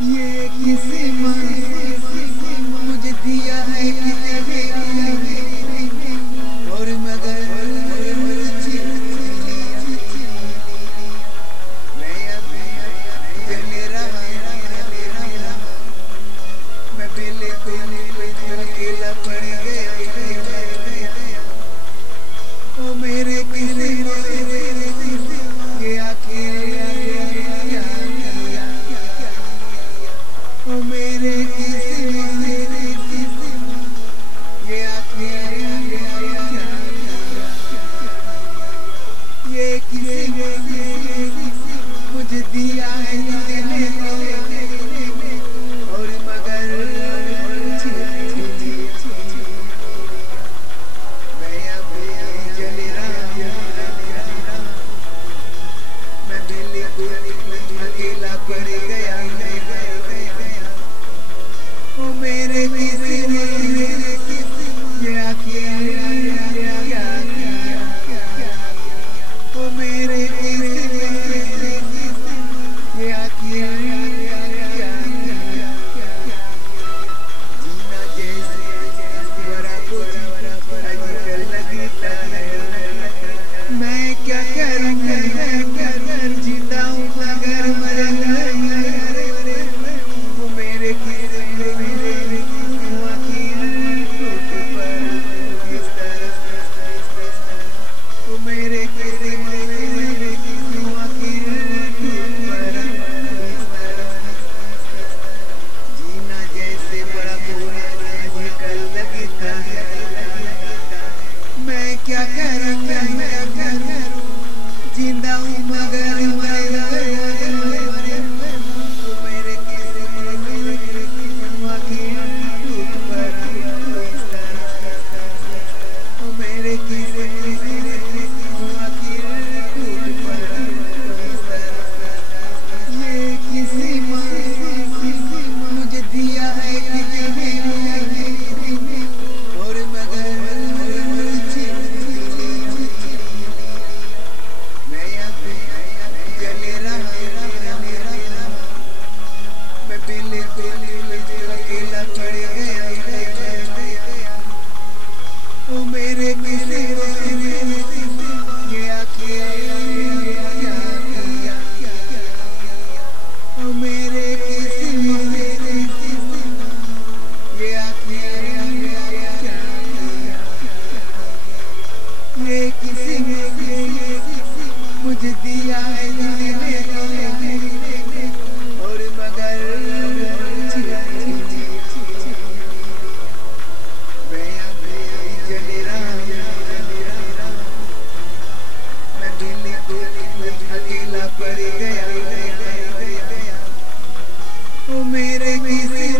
ये किसी मुझे दिया है किसी और मगर मैं अभी रहा मैं बिल्कुल अकेला पड़ गया ओ मेरे किसी ये आखिर ओ मेरे किसी ये आखिर ये किसी मुझे दिया है और मगर मैं अभी जल रहा मैं बिल्कुल अकेला पड़ गया ओ मेरे किसी ये आखिर ओ मेरे किसी ये आखिर जीना जैसे बड़ा आजकल लगता है मैं क्या करूँ जीता हूँ मगर मर वो मेरे किसी मेरे किसी जीना जैसे बड़ा बुरा आजकल लगता है मैं क्या करूं जिंदा हूँ मगर मेरे किसी मेरे किसी मुझे दिया है और मगर मैं अभी जल रहा मैं बिल्कुल अकेला पड़ गया ओ मेरे किसी ये आखिर ओ मेरे किसी ये आखिर ये किसी मुझे दिया है और मगर मैं अभी जल रहा मैं बिल्कुल अकेला पड़ गया ओ मेरे किसी